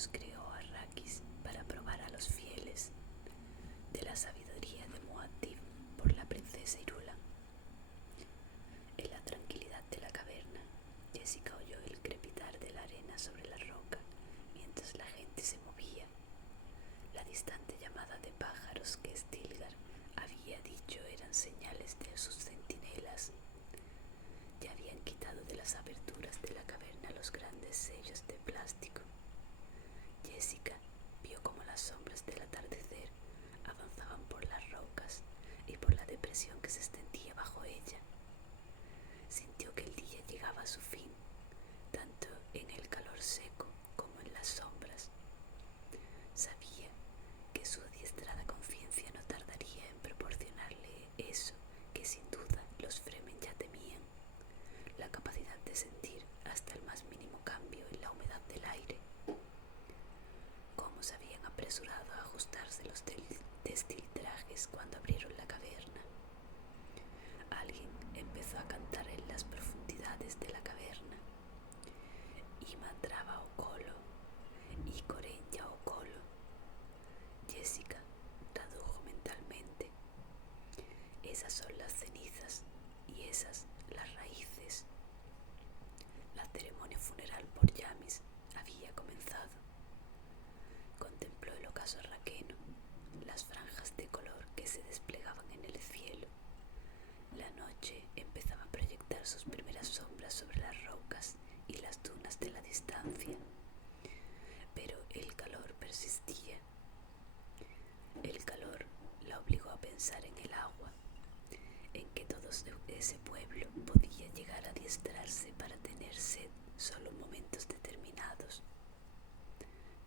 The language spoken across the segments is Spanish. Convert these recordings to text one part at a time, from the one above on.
Dios creó a Arrakis para probar a los fieles de la sabiduría de Muad'Dib por la princesa Irulan. En la tranquilidad de la caverna, Jessica oyó el crepitar de la arena sobre la roca mientras la gente se movía. La distante llamada de pájaros que Stilgar había dicho eran señales de sus centinelas. Ya habían quitado de las aberturas de la caverna los grandes sellos de plástico. Jessica vio cómo las sombras del atardecer avanzaban por las rocas y por la depresión que se extendía bajo ella. Sintió que el día llegaba a su fin, tanto en el calor seco como en las sombras. Sabía que su adiestrada conciencia no tardaría en proporcionarle eso que sin duda los Fremen ya temían, la capacidad de sentir hasta el más mínimo cambio en la humedad del aire. Cómo se habían apresurado a ajustarse los destiltrajes cuando abrieron la caverna. Alguien empezó a cantar en las profundidades de la caverna. Imatraba Okolo y Corenya Okolo. Jessica tradujo mentalmente. Esas son las cenizas y esas las raíces. La ceremonia funeral por Yamis había comenzado. Contempló el ocaso arraqueno, las franjas de color que se desplegaban en el cielo. La noche empezaba a proyectar sus primeras sombras sobre las rocas y las dunas de la distancia, pero el calor persistía. El calor la obligó a pensar en el agua, en que todo ese pueblo podía llegar a adiestrarse para tener sed solo en momentos determinados.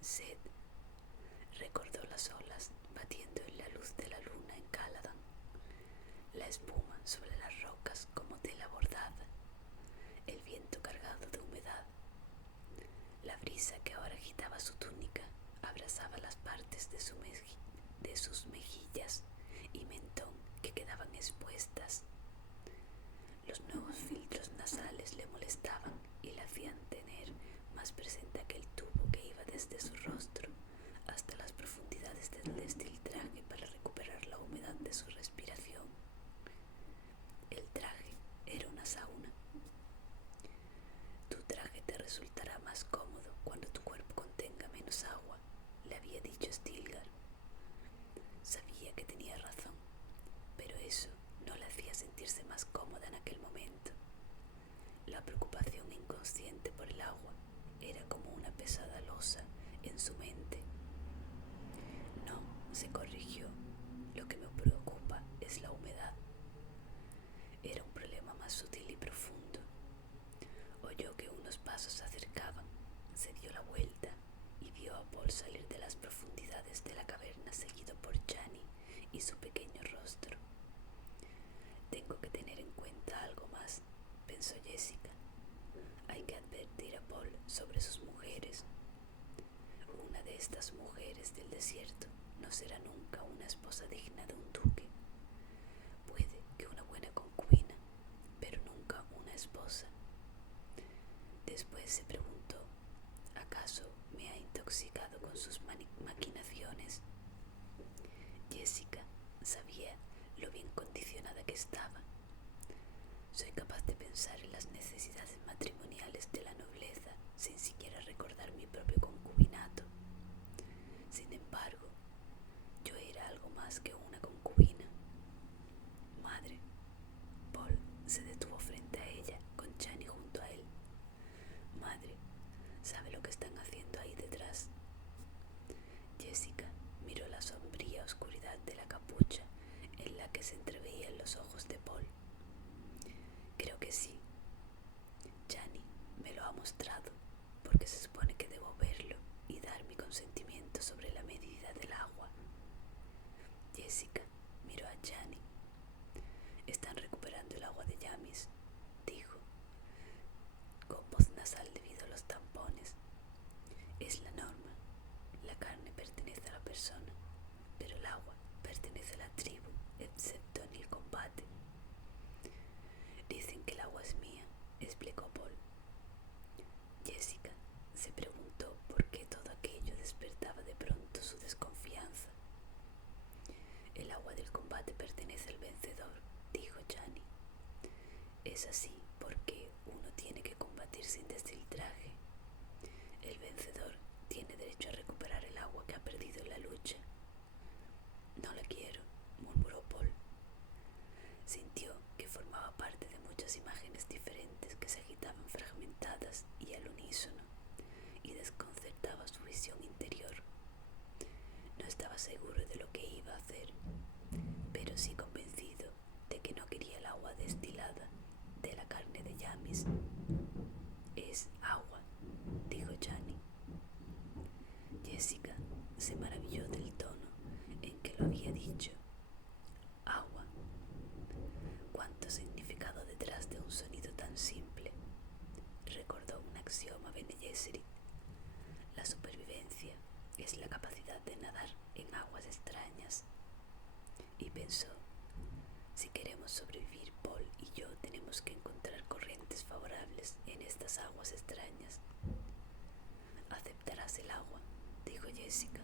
Sed. Recordó las olas batiendo en la luz de la luna en Caladan, la espuma sobre las rocas como tela bordada, el viento cargado de humedad. La brisa que ahora agitaba su túnica abrasaba las partes de sus mejillas y mentón que quedaban expuestas. Los nuevos filtros nasales le molestaban y le hacían tener más presente aquel tubo que iba desde su rostro hasta las profundidades del destiltraje para recuperar la humedad de su respiración. El traje era una sauna. Tu traje te resultará más cómodo cuando tu cuerpo contenga menos agua, le había dicho Stilgar. Sabía que tenía razón, pero eso no le hacía sentirse más cómoda en aquel momento. La preocupación inconsciente por el agua era como una pesada losa en su mente. No, se corrigió, lo que me preocupa es la humedad. Era un problema más sutil y profundo. Oyó que unos pasos se acercaban, se dio la vuelta y vio a Paul salir de las profundidades de la caverna seguido por Chani y su pequeño rostro. Tengo que tener en cuenta algo más, pensó Jessica. Hay que advertir a Paul sobre sus mujeres. Una de estas mujeres del desierto no será nunca una esposa digna de un duque. Puede que una buena concubina, pero nunca una esposa. Después se preguntó, ¿acaso me ha intoxicado con sus maquinaciones? Jessica sabía lo bien condicionada que estaba. Soy capaz de pensar en las necesidades matrimoniales de la nobleza sin siquiera recordar mi propio concubinato. Sin embargo, yo era algo más que una concubina. Madre. Paul se detuvo frente a ella, con Chani junto a él. Madre, ¿sabe lo que están haciendo ahí detrás? Jessica miró la sombría oscuridad de la capucha en la que se entreveían los ojos de Paul. Creo que sí. Chani me lo ha mostrado, porque se supone que debo verlo y dar mi consentimiento sobre la medida del agua. Jessica miró a Chani. Están recuperando el agua de Yamis, dijo, con voz nasal debido a los tampones. Es la norma. La carne pertenece a la persona, pero el agua pertenece a la tribu, excepto en el combate. Dicen que el agua es mía, explicó Paul. Jessica se preguntó por qué todo aquello su desconfianza. El agua del combate pertenece al vencedor, dijo Chani. Es así porque uno tiene que combatir sin deshiltraje. El vencedor tiene derecho a recuperar el agua que ha perdido en la lucha. No la quiero, murmuró Paul. Sintió que formaba parte de muchas imágenes diferentes que se agitaban fragmentadas y al unísono, y desconcertaba su visión interior. No estaba seguro de lo que iba a hacer, pero sí convencido de que no quería el agua destilada de la carne de Yamis. Es agua, dijo Chani. Jessica se maravilló del tono en que lo había dicho. Agua. ¿Cuánto significado detrás de un sonido tan simple? Recordó un axioma Bene Gesserit. La supervivencia es la capacidad de nadar en aguas extrañas. Y pensó, si queremos sobrevivir, Paul y yo tenemos que encontrar corrientes favorables en estas aguas extrañas. Aceptarás el agua, dijo Jessica.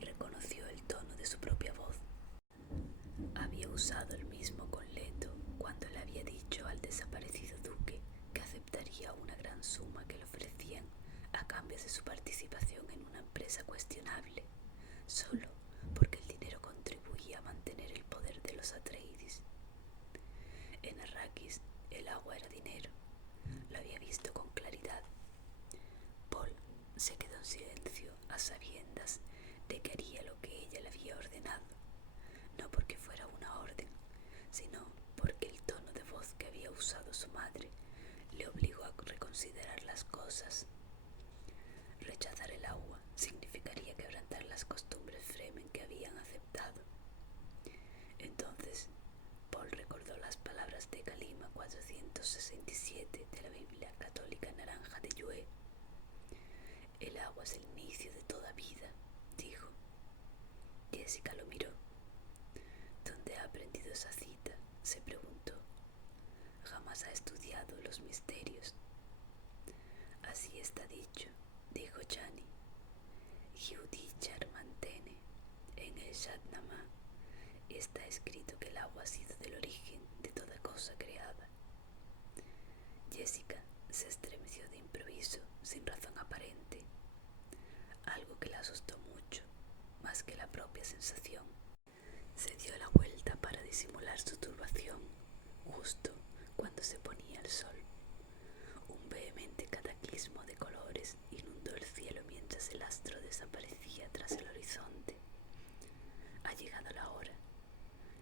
Reconoció el tono de su propia voz. Había usado el mismo con Leto cuando le había dicho al desaparecido duque que aceptaría una gran suma que le ofrecían a cambio de su participación en una empresa cuestionable, solo porque el dinero contribuía a mantener el poder de los Atreides. En Arrakis el agua era dinero, lo había visto con claridad. Paul se quedó en silencio a sabiendas de que haría lo que ella le había ordenado, no porque fuera una orden, sino porque el tono de voz que había usado su madre le obligó a reconsiderar las cosas. Rechazar el agua significaría quebrantar las costumbres Fremen que habían aceptado. Entonces, Paul recordó las palabras de Kalima 467 de la Biblia católica naranja de Yue. El agua es el inicio de toda vida, dijo. Jessica lo miró. ¿Dónde ha aprendido esa cita?, se preguntó. Jamás ha estudiado los misterios. Así está dicho, dijo Chani. Giudichar mantene. En el Shatnama está escrito que el agua ha sido del origen de toda cosa creada. Jessica se estremeció de improviso, sin razón aparente. Algo que la asustó mucho, más que la propia sensación. Se dio la vuelta para disimular su turbación, justo cuando se ponía el sol. Un vehemente cataclismo de colores inundó el cielo mientras el astro desaparecía tras el horizonte. Ha llegado la hora.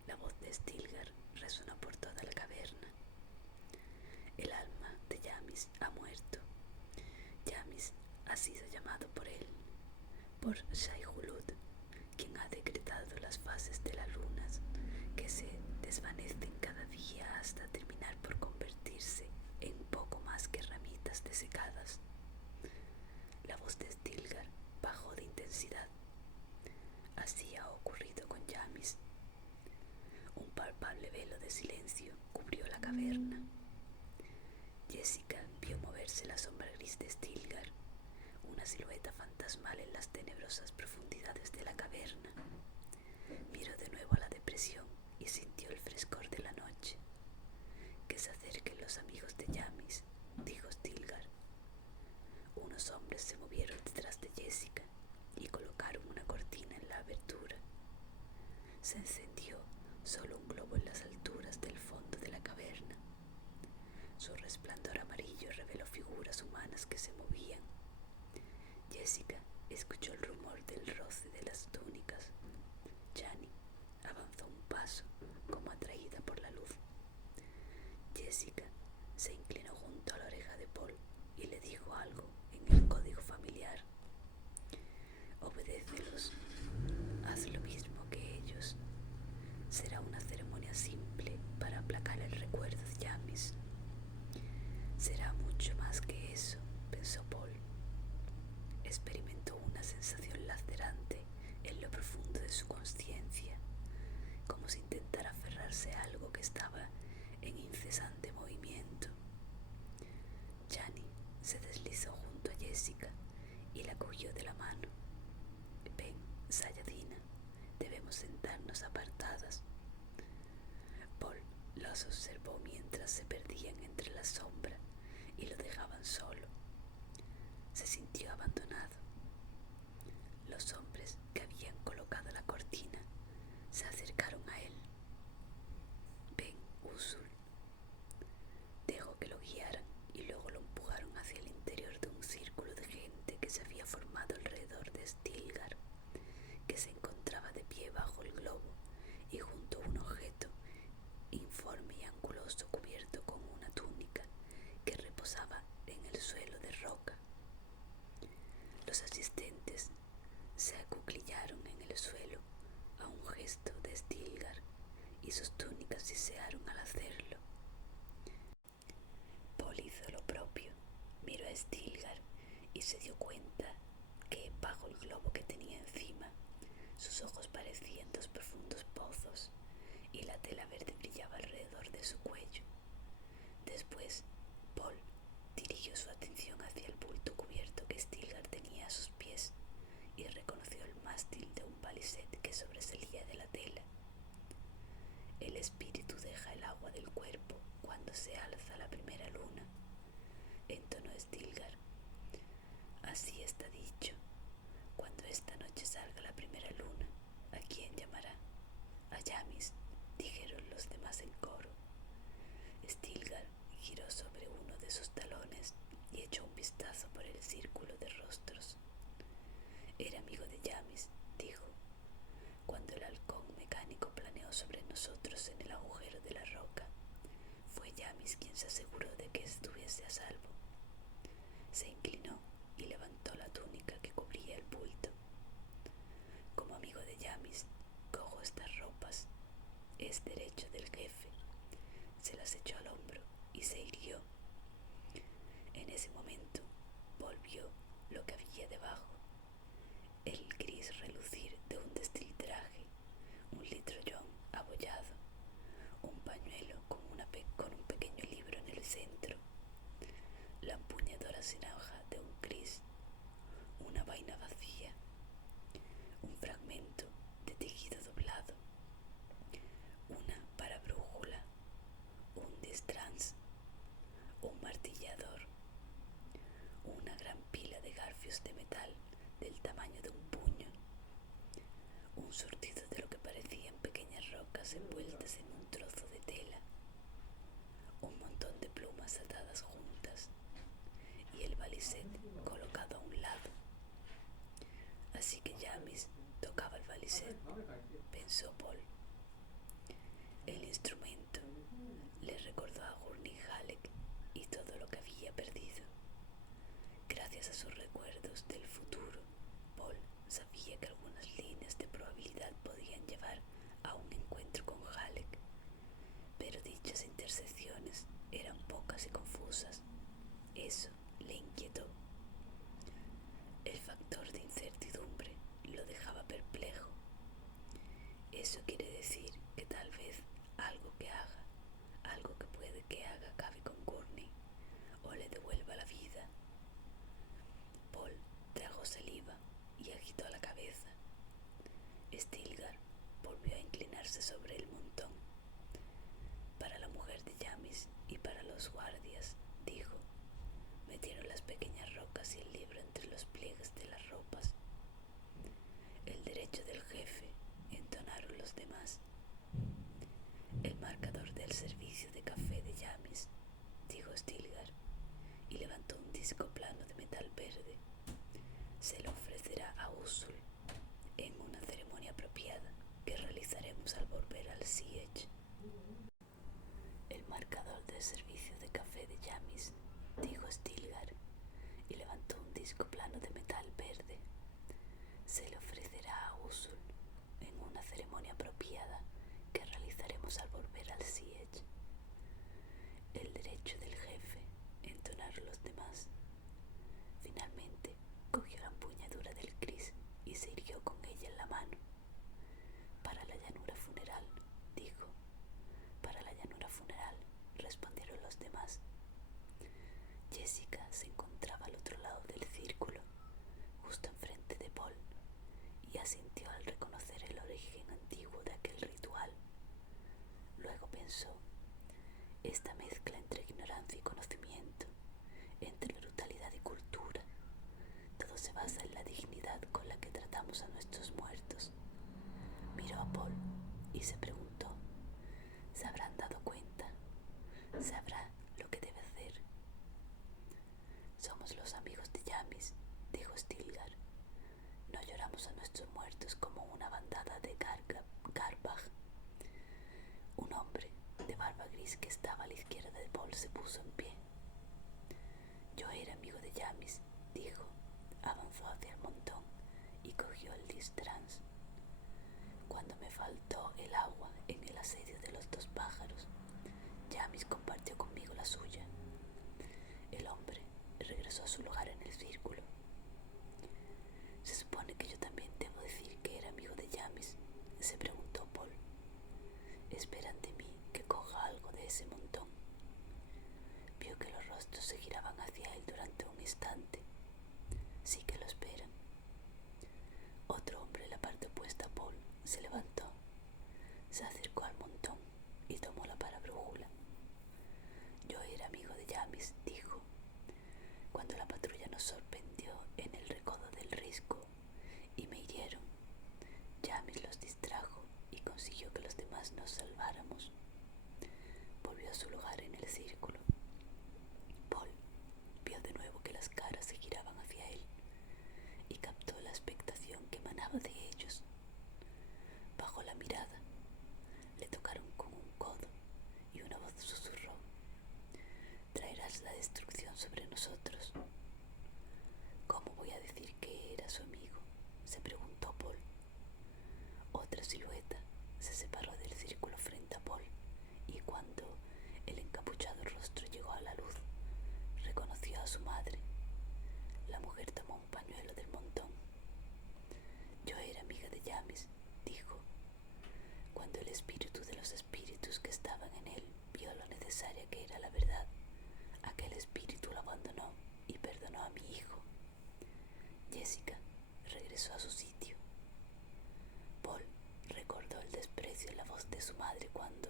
La voz de Stilgar resonó por toda la caverna. El alma de Yamis ha muerto. Yamis ha sido llamado por él, por Shai-Hulud, quien ha decretado las fases de las lunas que se desvanecen cada día hasta terminar por convertirse en poco más que ramitas desecadas. La voz de Stilgar bajó de intensidad. Así ha ocurrido con Yamis. Un palpable velo de silencio cubrió la caverna. Jessica vio moverse la sombra gris de Stilgar, una silueta fantasmal en las tenebrosas profundidades de la caverna. Miró de nuevo a la depresión y sintió el frescor de la noche. Que se acerquen los amigos de Yamis, dijo Stilgar. Unos hombres se movieron detrás de Jessica y colocaron una cortina en la abertura. Se encendió solo un globo en las alturas del fondo de la caverna. Su resplandor amarillo reveló figuras humanas que se movían. Jessica escuchó el rumor del roce de las túnicas. Chani avanzó un paso, como atraída por la luz. Jessica se inclinó junto a la oreja de Paul y le dijo algo en el código familiar. Obedécelos. Haz lo mismo que ellos. Será una ceremonia simple para aplacar el recuerdo de Yamis. Será mucho más que eso, pensó Paul. Experimentó una sensación lacerante en lo profundo de su conciencia, como si intentara aferrarse a algo que estaba en incesante movimiento. Chani se deslizó junto a Jessica y la cogió de la mano. Ven, Sayadina, debemos sentarnos apartadas. Paul los observó mientras se perdían entre la sombra y lo dejaban solo. Se sintió abandonado. Los hombres que habían colocado la cortina se acercaron a él. Ven, Usul. Dejó que lo guiaran y luego lo empujaron hacia el interior de un círculo de gente que se había formado alrededor de Stilgar, que se encontraba de pie bajo el globo y junto a un objeto informe y anguloso cubierto con una túnica que reposaba en el suelo de roca. Los asistentes se acuclillaron en el suelo a un gesto de Stilgar y sus túnicas sisearon al hacerlo. Paul hizo lo propio, miró a Stilgar y se dio cuenta que bajo el globo que tenía encima sus ojos parecían dos profundos pozos y la tela verde brillaba alrededor de su cuello. Después, Paul dirigió su atención hacia el bulto cubierto que Stilgar tenía a sus pies y reconoció el mástil de un baliset que sobresalía de la tela. El espíritu deja el agua del cuerpo cuando se alza la primera luna, entonó Stilgar. Así está dicho. Cuando esta noche salga la primera luna, ¿a quién llamará? A Yamis, dijeron los demás en coro. Stilgar giró sobre uno de sus talones y echó un vistazo por el círculo de rostros. Era amigo de Yamis, dijo. Cuando el halcón mecánico planeó sobre nosotros en el agujero de la roca, fue Yamis quien se aseguró de que estuviese a salvo. Se inclinó y levantó la túnica que cubría el bulto. Como amigo de Yamis, cojo estas ropas. Es derecho del jefe. Se las echó al hombro y se irguió. En ese momento, volvió lo que había debajo. El gris relucir de un destiltraje, un litrollón abollado, un pañuelo con un pequeño libro en el centro, la empuñadura sin hoja de un gris, una vaina vacía, un fragmento de tejido doblado, una parabrújula, un distrans, un martillador, una gran pila de garfios de metal del tamaño de un puño, un surtido de lo que parecían pequeñas rocas envueltas en un trozo de tela, un montón de plumas atadas juntas y el baliset colocado a un lado. Así que Yamis tocaba el baliset, pensó Paul. El instrumento le recordó a Gurney Halleck y todo lo que había perdido. Gracias a sus recuerdos del futuro, Paul sabía que algunas líneas de probabilidad podían llevar a un encuentro con Halleck, pero dichas intersecciones eran pocas y confusas. Eso le inquietó. El factor de incertidumbre lo dejaba perplejo. Eso quiere decir que tal vez algo que puede que haga acabe con Gurney o le devuelva la vida. Paul tragó saliva y agitó la cabeza. Stilgar volvió a inclinarse sobre el montón. Para la mujer de Yamis y para los guardias, dijo, metieron las pequeñas rocas y el libro entre los pliegues de las ropas. El derecho del jefe, entonaron los demás. El marcador del servicio de café de Yamis, dijo Stilgar, y levantó un disco plano de metal verde. Se lo ofrecerá a Usul en una ceremonia apropiada que realizaremos al volver al Siege. El marcador del servicio de café de Yamis, dijo Stilgar, y levantó un disco plano de metal verde. Se le ofrecerá a Usul en una ceremonia apropiada que realizaremos al volver al Siege. El derecho del jefe, entonaron los demás. Finalmente, cogió la empuñadura del gris y se irguió con ella en la mano. Para la llanura funeral, dijo. Para la llanura funeral, respondieron los demás. Jessica se encontraba al otro lado del círculo, justo enfrente de Paul, y crueldad con la que tratamos a nuestros muertos. Miró a Paul y se preguntó: ¿se habrán dado cuenta? ¿Sabrá lo que debe hacer? Somos los amigos de Yamis, dijo Stilgar. No lloramos a nuestros muertos como una bandada de Garbag. Un hombre de barba gris que estaba a la izquierda de Paul se puso en pie. Yo era amigo de Yamis, dijo. Avanzó hacia el montón y cogió el distrans. Cuando me faltó el agua en el asedio de los 2 pájaros, Yamis compartió conmigo la suya. El hombre regresó a su lugar en el círculo. ¿Se supone que yo también debo decir que era amigo de Yamis?, se preguntó Paul. Esperan de mí que coja algo de ese montón. Vio que los rostros se giraban hacia él durante un instante. Sí que lo esperan. Otro hombre en la parte opuesta a Paul se levantó, se acercó al montón y tomó la parabrújula. Yo era amigo de Yamis, dijo. Cuando la patrulla nos sorprendió en el recodo del risco y me hirieron, Yamis los distrajo y consiguió que los demás nos salváramos. Volvió a su lugar en el círculo. Paul vio de nuevo que las caras se giraban hacia él y captó la expectación que emanaba de ellos. Bajó la mirada, le tocaron con un codo y una voz susurró: traerás la destrucción sobre nosotros. ¿Cómo voy a decir que era su amigo?, se preguntó Paul. Otra silueta se separó del círculo frente a Paul y cuando el encapuchado rostro llegó a la luz, reconoció a su madre. La mujer tomó un pañuelo del montón. Yo era amiga de Yamis, dijo. Cuando el espíritu de los espíritus que estaban en él vio lo necesaria que era la verdad, aquel espíritu lo abandonó y perdonó a mi hijo. Jessica regresó a su sitio. Paul recordó el desprecio en la voz de su madre cuando,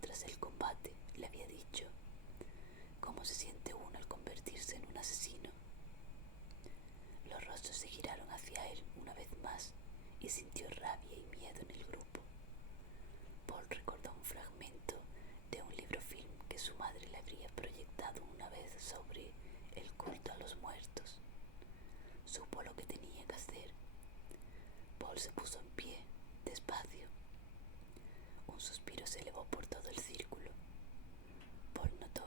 tras el combate, le había dicho: ¿cómo se siente uno al convertirse en un asesino? Los rostros se giraron hacia él una vez más y sintió rabia y miedo en el grupo. Paul recordó un fragmento de un librofilm que su madre le habría proyectado una vez sobre el culto a los muertos. Supo lo que tenía que hacer. Paul se puso en pie, despacio. Un suspiro se elevó por todo el círculo. Paul notó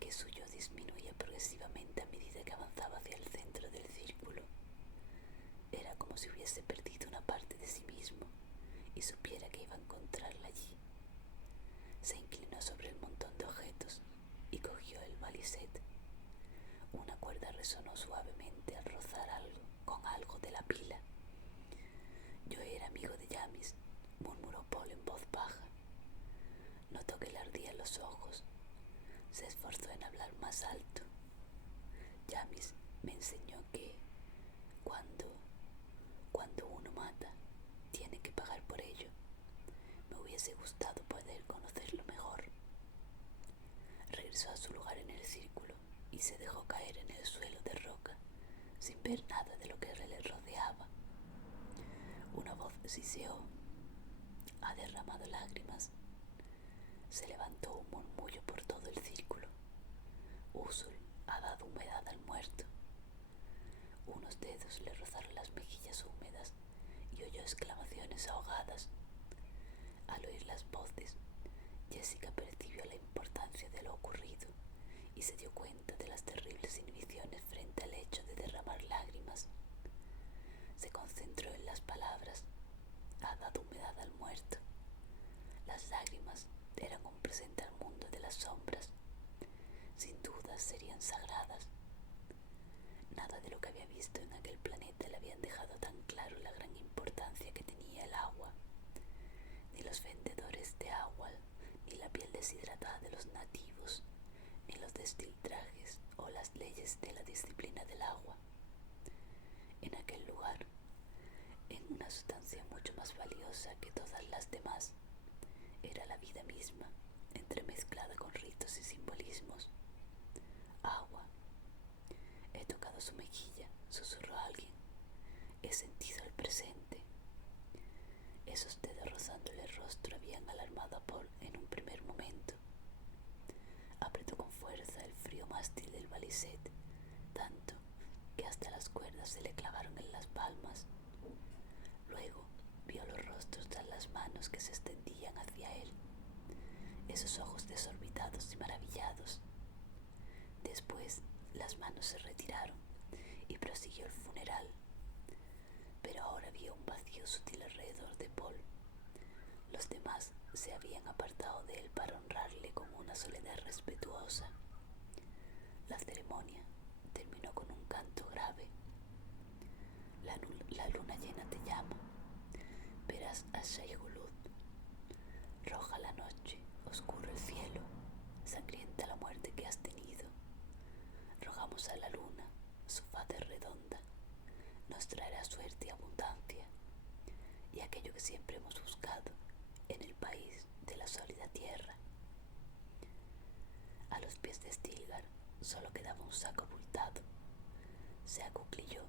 que su yo disminuía progresivamente a medida que avanzaba hacia el centro del círculo. Era como si hubiese perdido una parte de sí mismo y supiera que iba a encontrarla allí. Se inclinó sobre el montón de objetos y cogió el balisete. Una cuerda resonó suavemente al rozar con algo de la pila. Yo era amigo de Yamis, murmuró Paul en voz baja. Notó que le ardían los ojos. Se esforzó en hablar más alto. Yamis me enseñó que cuando uno mata, tiene que pagar por ello. Me hubiese gustado poder conocerlo mejor. Regresó a su lugar en el círculo y se dejó caer en el suelo de roca, sin ver nada de lo que le rodeaba. Una voz siseó: ha derramado lágrimas. Se levantó un murmullo por todo el círculo. Usul ha dado humedad al muerto. Unos dedos le rozaron las mejillas húmedas y oyó exclamaciones ahogadas. Al oír las voces, Jessica percibió la importancia de lo ocurrido y se dio cuenta de las terribles inhibiciones frente al hecho de derramar lágrimas. Se concentró en las palabras: ha dado humedad al muerto. Las lágrimas eran un presente al mundo de las sombras. Sin duda serían sagradas. Nada de lo que había visto en aquel planeta le habían dejado tan claro la gran importancia que tenía el agua. Ni los vendedores de agua, ni la piel deshidratada de los nativos, ni los destiltrajes o las leyes de la disciplina del agua. En aquel lugar, en una sustancia mucho más valiosa que todas las demás, era la vida misma, entremezclada con ritos y simbolismos. Agua. He tocado su mejilla, susurró alguien. Es rostro habían alarmado a Paul en un primer momento. Apretó con fuerza el frío mástil del balisét, tanto que hasta las cuerdas se le clavaron en las palmas. Luego vio los rostros tras las manos que se extendían hacia él, esos ojos desorbitados y maravillados. Después las manos se retiraron y prosiguió el funeral. Pero ahora había un vacío sutil alrededor de Paul. Los demás se habían apartado de él para honrarle con una soledad respetuosa. La ceremonia terminó con un canto grave. La luna llena te llama. Verás a Shai Hulud. Roja la noche, oscuro el cielo, sangrienta la muerte que has tenido. Rogamos a la luna, su faz es redonda, nos traerá suerte y abundancia, y aquello que siempre hemos buscado en el país de la sólida tierra. A los pies de Stilgar solo quedaba un saco abultado. Se acuclilló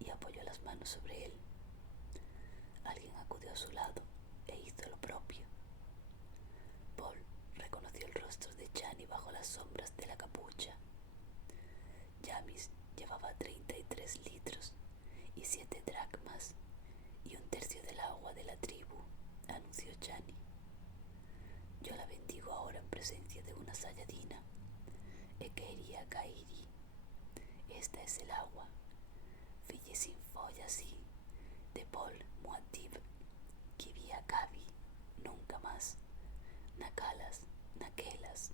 y apoyó las manos sobre él. Alguien acudió a su lado e hizo lo propio. Paul reconoció el rostro de Chani bajo las sombras de la capucha. Yamis llevaba 33 litros y 7 dracmas y un tercio del agua de la tribu, anunció Chani. Yo la bendigo ahora en presencia de una sayadina. Ekeria Kairi. Esta es el agua. Fille sin follasi, de Paul Muad'Dib, Kibia Kabi, nunca más. Nakalas, nakelas,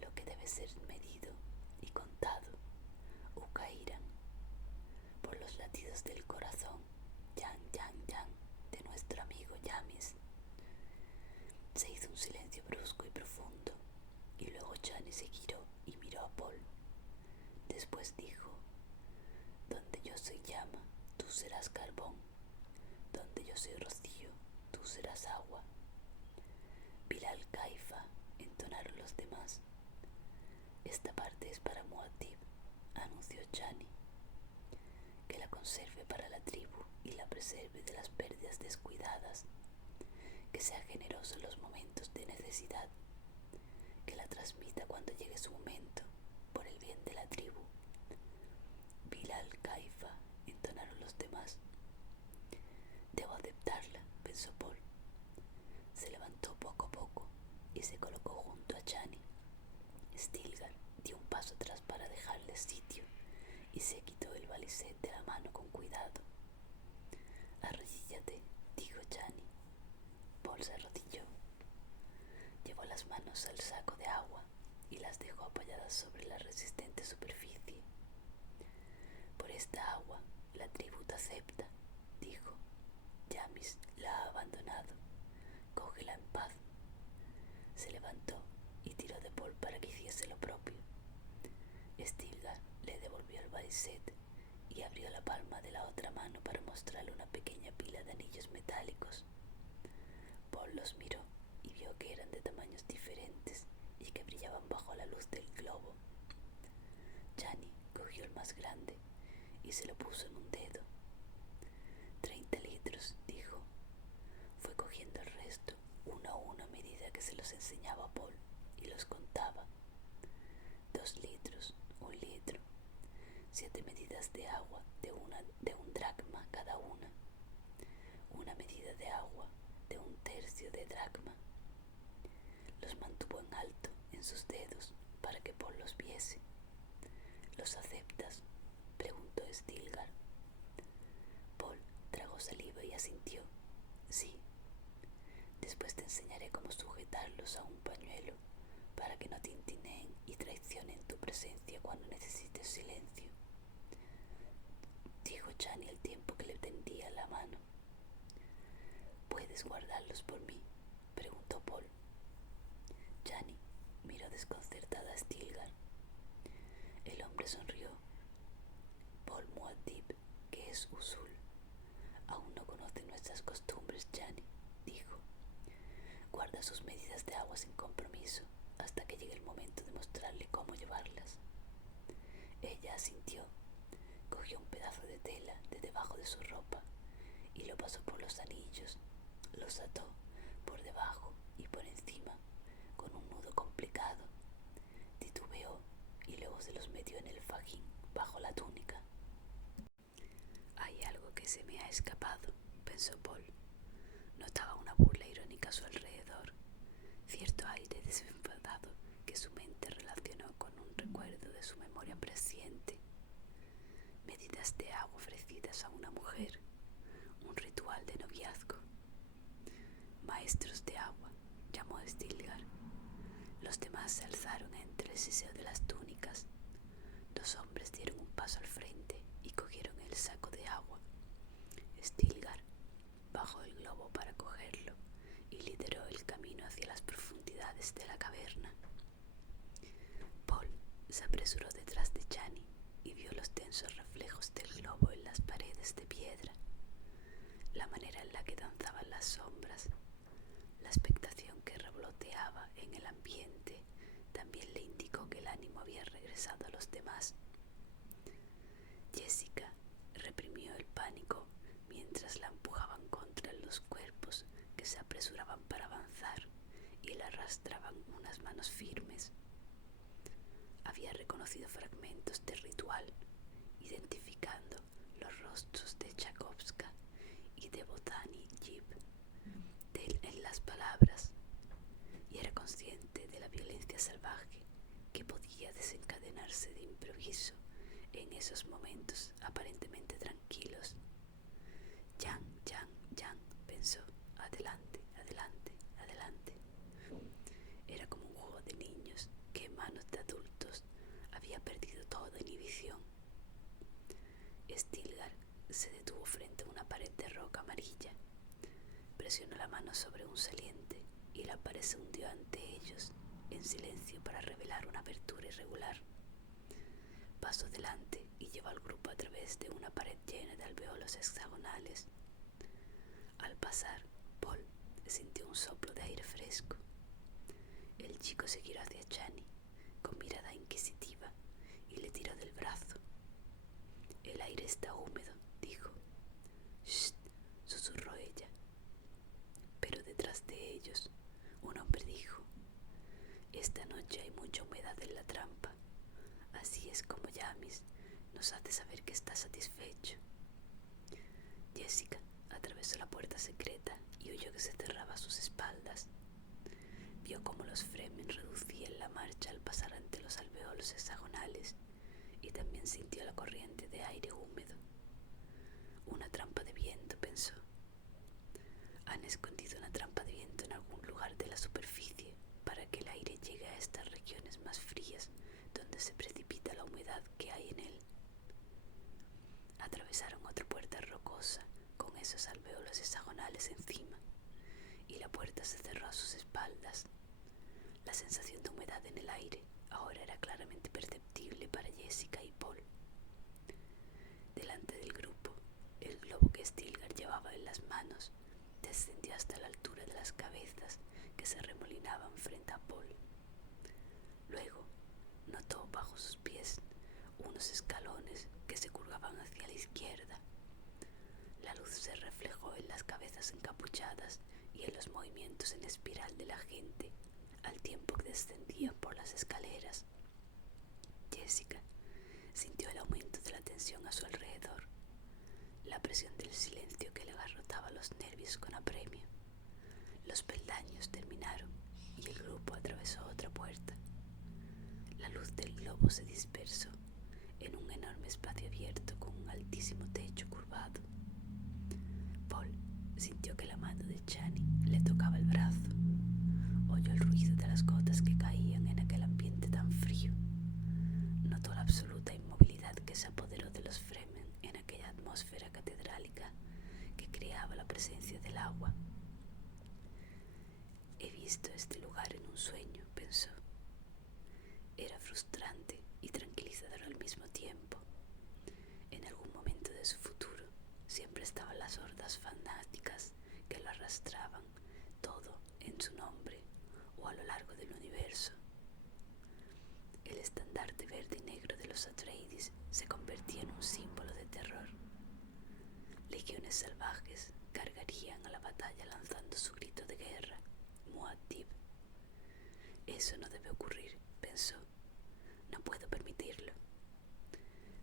lo que debe ser medido y contado. Ukairan, por los latidos del corazón, yan, yan, yan, de nuestro amigo Yamis. Se hizo un silencio brusco y profundo, y luego Chani se giró y miró a Paul. Después dijo: donde yo soy llama, tú serás carbón. Donde yo soy rocío, tú serás agua. Bilal Kaifa, entonaron los demás. Esta parte es para Muad'Dib, anunció Chani. Que la conserve para la tribu y la preserve de las pérdidas descuidadas. Que sea generoso en los momentos de necesidad. Que la transmita cuando llegue su momento, por el bien de la tribu. Bilal Kaifa, entonaron los demás. Debo aceptarla, pensó Paul. Se levantó poco a poco y se colocó junto a Chani. Stilgar dio un paso atrás para dejarle sitio y se quitó el balisét de la mano con cuidado. Arrodíllate, dijo Chani. Paul se arrodilló. Llevó las manos al saco de agua y las dejó apoyadas sobre la resistente superficie. Por esta agua la tribu te acepta, dijo. Yamis la ha abandonado. Cógela en paz. Se levantó y tiró de Paul para que hiciese lo propio. Stilgar le devolvió el balisét y abrió la palma de la otra mano para mostrarle una pequeña pila de anillos metálicos. Paul los miró y vio que eran de tamaños diferentes y que brillaban bajo la luz del globo. Chani cogió el más grande y se lo puso en un dedo. 30 litros, dijo. Fue cogiendo el resto, uno a uno a medida que se los enseñaba a Paul, y los contaba. 2 litros, 1 litro, 7 medidas de agua de un dracma cada una. Una medida de agua de 1/3 de dracma. Los mantuvo en alto en sus dedos para que Paul los viese. ¿Los aceptas?, preguntó Stilgar. Paul tragó saliva y asintió. Sí. Después te enseñaré cómo sujetarlos a un pañuelo para que no tintineen y traicionen tu presencia cuando necesites silencio, dijo Chani al tiempo que le tendía la mano. ¿Puedes guardarlos por mí?, preguntó Paul. Chani miró desconcertada a Stilgar. El hombre sonrió. Paul Muad'Dib, que es Usul, aún no conoce nuestras costumbres, Chani, dijo. Guarda sus medidas de agua sin compromiso hasta que llegue el momento de mostrarle cómo llevarlas. Ella asintió, cogió un pedazo de tela de debajo de su ropa y lo pasó por los anillos, los ató por debajo y por encima con un nudo complicado. Titubeó y luego se los metió en el fajín bajo la túnica. Hay algo que se me ha escapado, pensó Paul. Notaba una burla irónica a su alrededor, cierto aire desenfadado que su mente relacionó con un recuerdo de su memoria presciente. Medidas de agua ofrecidas a una mujer, un ritual de noviazgo. Maestros de agua, llamó Stilgar. Los demás se alzaron entre el siseo de las túnicas. Dos hombres dieron un paso al frente y cogieron el saco de agua. Stilgar bajó el globo para cogerlo y lideró el camino hacia las profundidades de la caverna. Paul se apresuró detrás de Chani y vio los tensos reflejos del globo en las paredes de piedra, la manera en la que danzaban las sombras, la expectación que revoloteaba en el ambiente también le indicó que el ánimo había regresado a los demás. Jessica reprimió el pánico mientras la empujaban contra los cuerpos que se apresuraban para avanzar y la arrastraban unas manos firmes. Había reconocido fragmentos de ritual, identificando los rostros de Tchaikovsky y de Botany Jib en las palabras, y era consciente de la violencia salvaje que podía desencadenarse de improviso en esos momentos aparentemente tranquilos. Jan, pensó, adelante, adelante, adelante. Era como un juego de niños que en manos de adultos había perdido toda inhibición. Stilgar se detuvo frente a una pared de roca amarilla. Presionó la mano sobre un saliente y la pared se hundió ante ellos, en silencio para revelar una abertura irregular. Pasó delante y llevó al grupo a través de una pared llena de alveolos hexagonales. Al pasar, Paul sintió un soplo de aire fresco. El chico se giró hacia Chani con mirada inquisitiva y le tiró del brazo. El aire está húmedo, dijo. Shh, susurró ella. Pero detrás de ellos, un hombre dijo: esta noche hay mucha humedad en la trampa. Así es como Yamis nos hace saber que está satisfecho. Jessica atravesó la puerta secreta y oyó que se cerraba a sus espaldas. Vio cómo los Fremen reducían la marcha al pasar ante los alveolos hexagonales y también sintió la corriente de aire húmedo. Una trampa de viento, pensó. Han escondido una trampa de viento en algún lugar de la superficie para que el aire llegue a estas regiones más frías donde se precipita la humedad que hay en él. Atravesaron otra puerta rocosa con esos alveolos hexagonales encima y la puerta se cerró a sus espaldas. La sensación de humedad en el aire ahora era claramente perceptible para Jessica y Paul. Delante del grupo, el globo que Stilgar llevaba en las manos descendió hasta la altura de las cabezas que se remolinaban frente a Paul. Luego notó bajo sus pies unos escalones que se curvaban hacia la izquierda. La luz se reflejó en las cabezas encapuchadas y en los movimientos en espiral de la gente al tiempo que descendían por las escaleras. Jessica sintió el aumento de la tensión a su alrededor, la presión del silencio que le agarrotaba los nervios con apremio. Los peldaños terminaron y el grupo atravesó otra puerta. La luz del globo se dispersó en un enorme espacio abierto con un altísimo techo curvado. Paul sintió que la mano de Chani le tocaba el brazo. Oyó el ruido de las gotas que caían en aquel ambiente tan frío. Notó la absoluta inmovilidad que se apoderó de los Fremen en aquella atmósfera catedrálica que creaba la presencia del agua. He visto este lugar en un sueño, pensó. Era frustrante y tranquilizador al mismo tiempo. En algún momento de su futuro siempre estaban las hordas fanáticas que lo arrastraban todo en su nombre o a lo largo del universo. El estandarte verde y negro de los Atreides se convertía en un símbolo de terror. Legiones salvajes cargarían salían a la batalla lanzando su grito de guerra, Muad'Dib. Eso no debe ocurrir, pensó. No puedo permitirlo.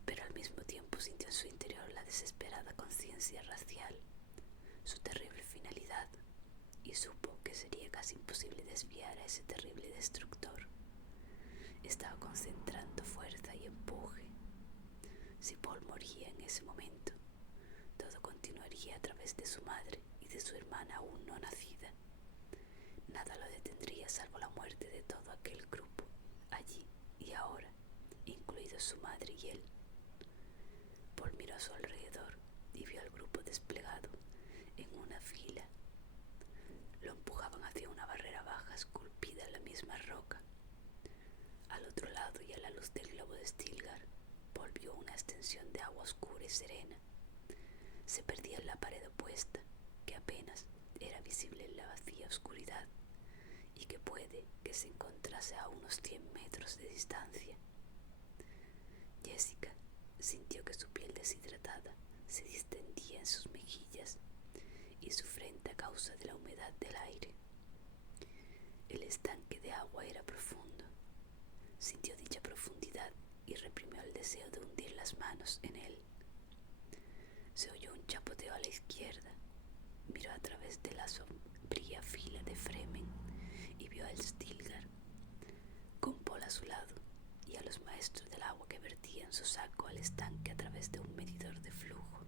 Pero al mismo tiempo sintió en su interior la desesperada conciencia racial, su terrible finalidad, y supo que sería casi imposible desviar a ese terrible destructor. Estaba concentrando fuerza y empuje. Si Paul moría en ese momento, todo continuaría a través de su madre y de su hermana aún no nacida. Nada lo detendría salvo la muerte de todo aquel grupo, allí y ahora, incluidos su madre y él. Paul miró a su alrededor y vio al grupo desplegado en una fila. Lo empujaban hacia una barrera baja esculpida en la misma roca. Al otro lado y a la luz del globo de Stilgar, Paul vio una extensión de agua oscura y serena. Se perdía en la pared opuesta, que apenas era visible en la vacía oscuridad, y que puede que se encontrase a unos 100 metros de distancia. Jessica sintió que su piel deshidratada se distendía en sus mejillas y su frente a causa de la humedad del aire. El estanque de agua era profundo. Sintió dicha profundidad y reprimió el deseo de hundir las manos en él. Se oyó un chapoteo a la izquierda. Miró a través de la sombría fila de Fremen y vio a Stilgar, con Paul a su lado, y a los maestros del agua que vertían su saco al estanque a través de un medidor de flujo.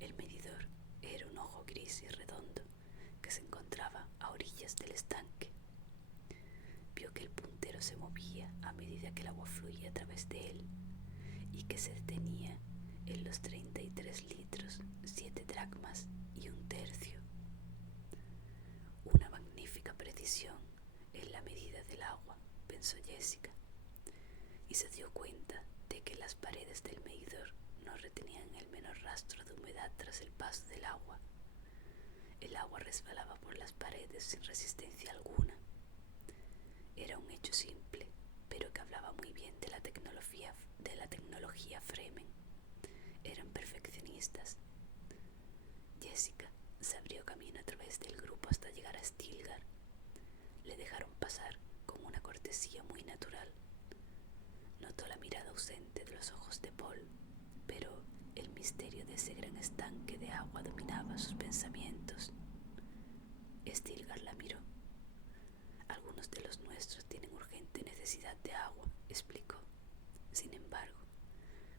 El medidor era un ojo gris y redondo que se encontraba a orillas del estanque. Vio que el puntero se movía a medida que el agua fluía a través de él y que se detenía en los 33 litros, 7 dracmas y un tercio. Una magnífica precisión en la medida del agua, pensó Jessica, y se dio cuenta de que las paredes del medidor no retenían el menor rastro de humedad tras el paso del agua. El agua resbalaba por las paredes sin resistencia alguna. Era un hecho simple, pero que hablaba muy bien de la tecnología Fremen. Eran perfeccionistas. Jessica se abrió camino a través del grupo hasta llegar a Stilgar. Le dejaron pasar con una cortesía muy natural. Notó la mirada ausente de los ojos de Paul, pero el misterio de ese gran estanque de agua dominaba sus pensamientos. Stilgar la miró. Algunos de los nuestros tienen urgente necesidad de agua, explicó. Sin embargo,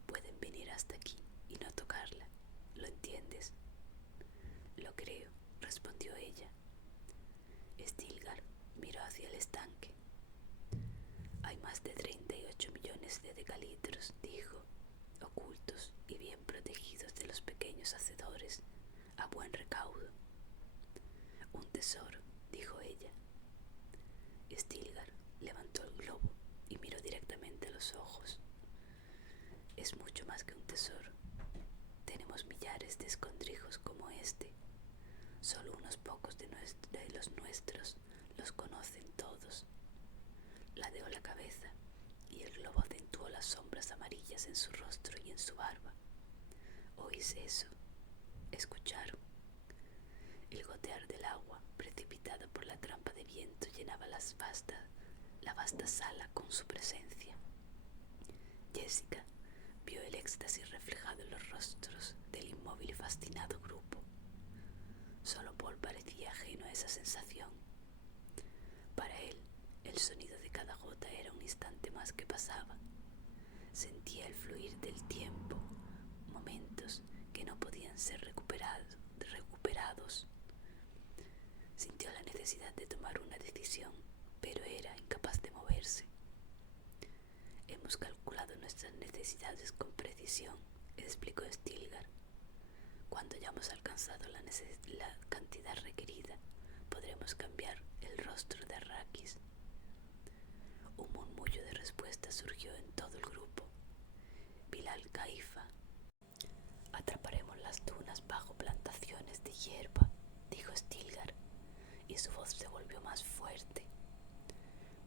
pueden venir hasta aquí y no tocarla. ¿Lo entiendes? Lo creo, respondió ella. Stilgar miró hacia el estanque. Hay más de 38 millones de decalitros, dijo, ocultos y bien protegidos de los pequeños hacedores, a buen recaudo. Un tesoro, dijo ella. Stilgar levantó el globo y miró directamente a los ojos. Es mucho más que un tesoro. Tenemos millares de escondrijos como este. Solo unos pocos de los nuestros los conocen todos. Ladeó la cabeza y el globo acentuó las sombras amarillas en su rostro y en su barba. ¿Oís eso? ¿Escucharon? El gotear del agua, precipitada por la trampa de viento, llenaba la vasta sala con su presencia. Jessica vio el éxtasis reflejado en los rostros del inmóvil y fascinado grupo. Solo Paul parecía ajeno a esa sensación. Para él, el sonido de cada gota era un instante más que pasaba. Sentía el fluir del tiempo, momentos que no podían ser recuperados. Sintió la necesidad de tomar una decisión, pero era incapaz de moverse. Hemos calculado nuestras necesidades con precisión, explicó Stilgar. Cuando hayamos alcanzado la cantidad requerida, podremos cambiar el rostro de Arrakis. Un murmullo de respuesta surgió en todo el grupo. Bilal Kaifa. Atraparemos las dunas bajo plantaciones de hierba, dijo Stilgar, y su voz se volvió más fuerte.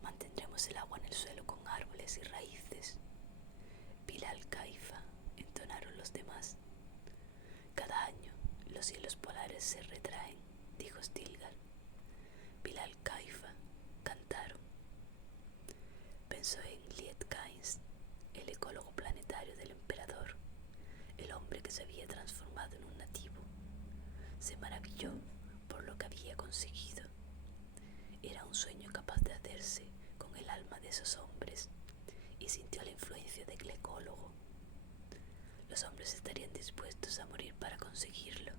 Mantendremos el agua en el suelo con árboles y raíces. Bilal Kaifa, entonaron los demás. Cada año los cielos polares se retraen, dijo Stilgar. Bilal Caifa cantaron. Pensó en Liet Kynes, el ecólogo planetario del emperador, el hombre que se había transformado en un nativo. Se maravilló por lo que había conseguido. Era un sueño capaz de hacerse con el alma de esos hombres, y sintió la influencia del ecólogo. Los hombres estarían dispuestos a morir para conseguirlo.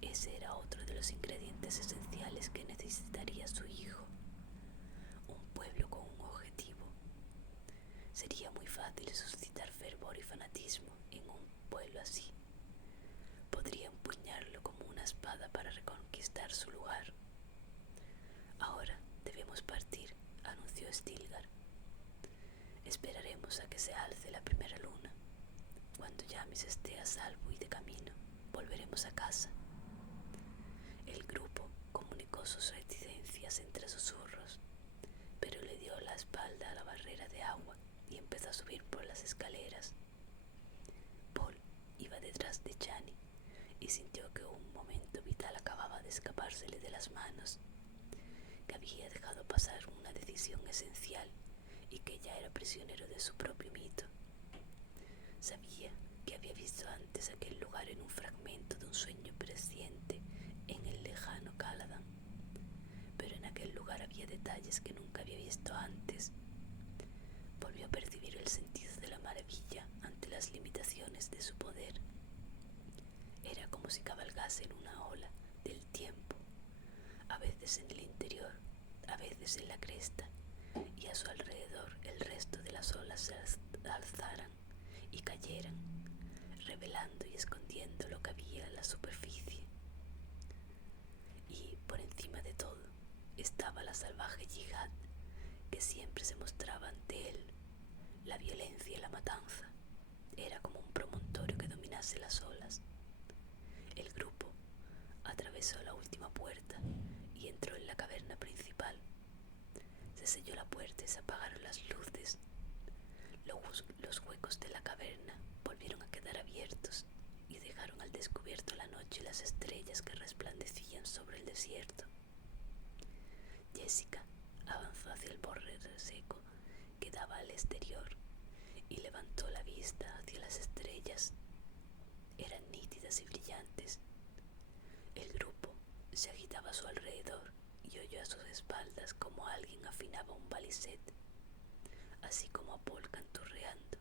Ese era otro de los ingredientes esenciales que necesitaría su hijo. Un pueblo con un objetivo. Sería muy fácil suscitar fervor y fanatismo en un pueblo así. Podría empuñarlo como una espada para reconquistar su lugar. Ahora debemos partir, anunció Stilgar. Esperaremos a que se alce la primera luna. Cuando Yamis esté a salvo y de camino, volveremos a casa. El grupo comunicó sus reticencias entre susurros, pero le dio la espalda a la barrera de agua y empezó a subir por las escaleras. Paul iba detrás de Chani y sintió que un momento vital acababa de escapársele de las manos, que había dejado pasar una decisión esencial y que ya era prisionero de su propio mito. Sabía que había visto antes aquel lugar en un fragmento de un sueño presciente en el lejano Caladan, pero en aquel lugar había detalles que nunca había visto antes. Volvió a percibir el sentido de la maravilla ante las limitaciones de su poder. Era como si cabalgase en una ola del tiempo, a veces en el interior, a veces en la cresta, y a su alrededor el resto de las olas se alzaran y cayeran, revelando y escondiendo lo que había en la superficie. Y por encima de todo estaba la salvaje yihad que siempre se mostraba ante él. La violencia y la matanza era como un promontorio que dominase las olas. El grupo atravesó la última puerta y entró en la caverna principal. Se selló la puerta y se apagaron las luces. Los huecos de la caverna volvieron a quedar abiertos y dejaron al descubierto la noche y las estrellas que resplandecían sobre el desierto. Jessica avanzó hacia el borde seco que daba al exterior y levantó la vista hacia las estrellas. Eran nítidas y brillantes. El grupo se agitaba a su alrededor y oyó a sus espaldas como alguien afinaba un baliset, así como a Paul canturreando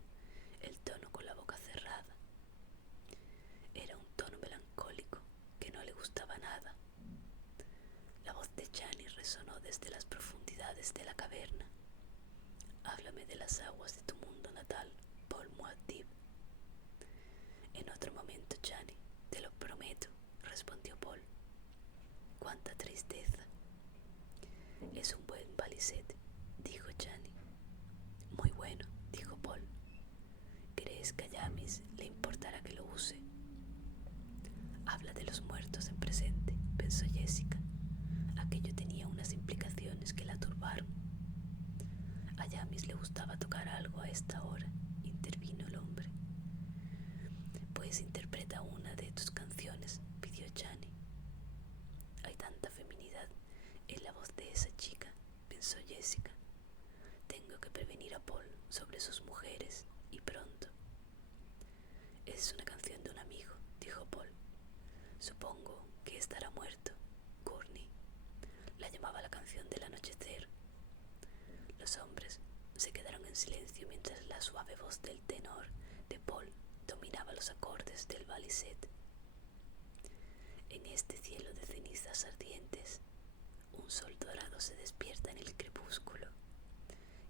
el tono con la boca cerrada. Era un tono melancólico que no le gustaba nada. La voz de Chani resonó desde las profundidades de la caverna. Háblame de las aguas de tu mundo natal, Paul Muad'Dib. En otro momento, Chani, te lo prometo, respondió Paul. Cuánta tristeza. Es un buen baliset, dijo Chani. Muy bueno, dijo Paul. ¿Crees que a Yamis le importará que lo use? Habla de los muertos en presente, pensó Jessica. Aquello tenía unas implicaciones que la turbaron. A Yamis le gustaba tocar algo a esta hora, intervino el hombre. Pues interpreta una de tus canciones, pidió Chani. Hay tanta feminidad en la voz de esa chica, pensó Jessica. Tengo que prevenir a Paul sobre sus mujeres, y pronto. Es una canción de un amigo, dijo Paul. Supongo que estará muerto. Courtney la llamaba la canción del anochecer. Los hombres se quedaron en silencio mientras la suave voz del tenor de Paul dominaba los acordes del baliset. En este cielo de cenizas ardientes, un sol dorado se despierta en el crepúsculo.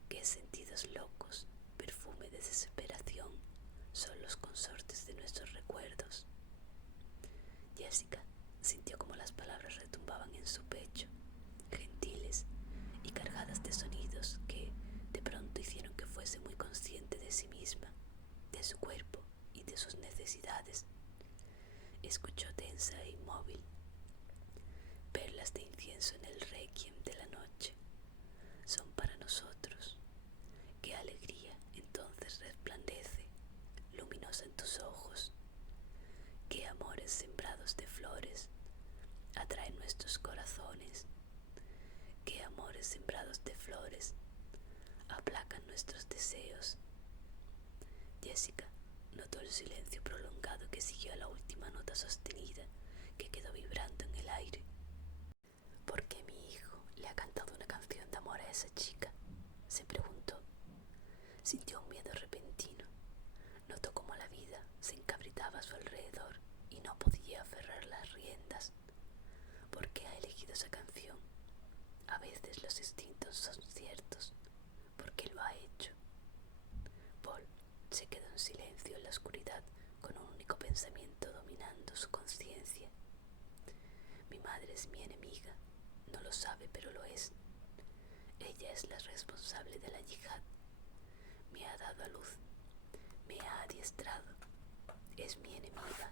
Qué sentidos locos, perfume de desesperación, son los consortes de nuestros recuerdos. Jessica sintió como las palabras retumbaban en su pecho, gentiles y cargadas de sonidos que de pronto hicieron que fuese muy consciente de sí misma, de su cuerpo y de sus necesidades. Escuchó tensa e inmóvil. Perlas de incienso en el requiem de la noche son para nosotros. Qué alegría entonces resplandece, luminosa en tus ojos. Qué amores sembrados de flores, árboles sembrados de flores aplacan nuestros deseos. Jessica notó el silencio prolongado que siguió a la última nota sostenida que quedó vibrando en el aire. ¿Por qué mi hijo le ha cantado una canción de amor a esa chica?, se preguntó. Sintió un miedo repentino. Notó cómo la vida se encabritaba a su alrededor y no podía aferrar las riendas. ¿Por qué ha elegido esa canción? A veces los instintos son ciertos. ¿Por qué lo ha hecho? Paul se quedó en silencio en la oscuridad con un único pensamiento dominando su conciencia. Mi madre es mi enemiga. No lo sabe, pero lo es. Ella es la responsable de la yihad. Me ha dado a luz. Me ha adiestrado. Es mi enemiga.